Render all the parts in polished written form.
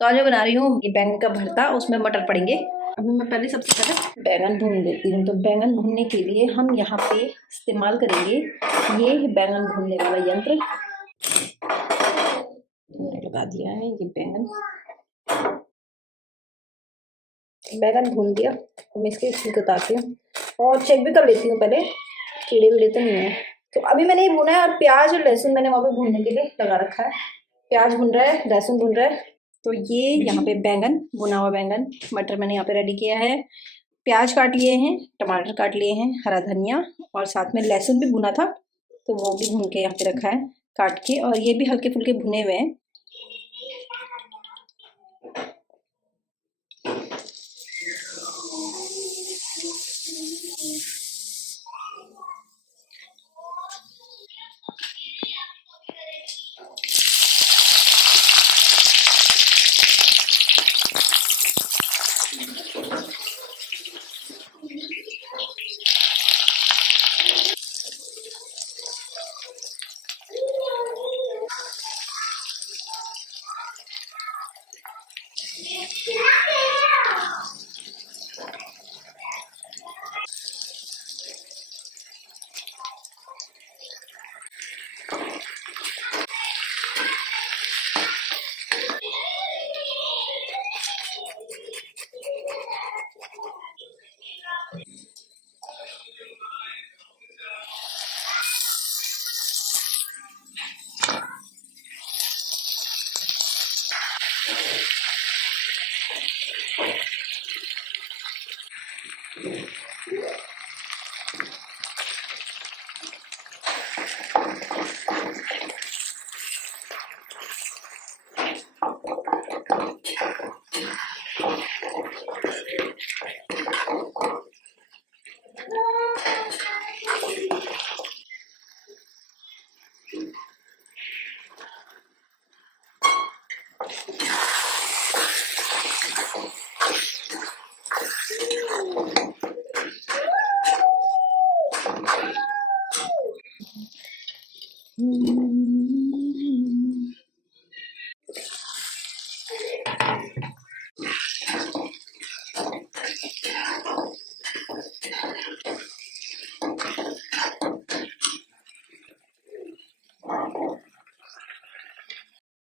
तो आज मैं बना रही हूँ ये बैंगन का भरता, उसमें मटर पड़ेंगे। अभी मैं पहले सबसे पहले बैंगन भून लेती हूँ। तो बैंगन भूनने के लिए हम यहाँ पे इस्तेमाल करेंगे ये बैंगन भूनने वाला यंत्र। मैंने लगा दिया है ये बैंगन भून दिया। अब मैं इसके छिलके उतारती हूँ और चेक भी कर लेती हूँ पहले, कीड़े वीड़े तो नहीं है। तो अभी मैंने ये भुना है और प्याज और लहसुन मैंने वहाँ पे भूनने के लिए लगा रखा है। प्याज भुन रहा है, लहसुन भुन रहा है। तो ये यहाँ पे बैंगन, भुना हुआ बैंगन, मटर मैंने यहाँ पे रेडी किया है। प्याज काट लिए हैं, टमाटर काट लिए हैं, हरा धनिया और साथ में लहसुन भी भुना था तो वो भी भून के यहाँ पे रखा है काट के। और ये भी हल्के फुल्के भुने हुए हैं।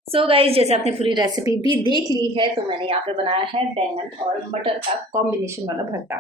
सो गाइज, जैसे आपने पूरी रेसिपी भी देख ली है तो मैंने यहाँ पे बनाया है बैंगन और मटर का कॉम्बिनेशन वाला भरता।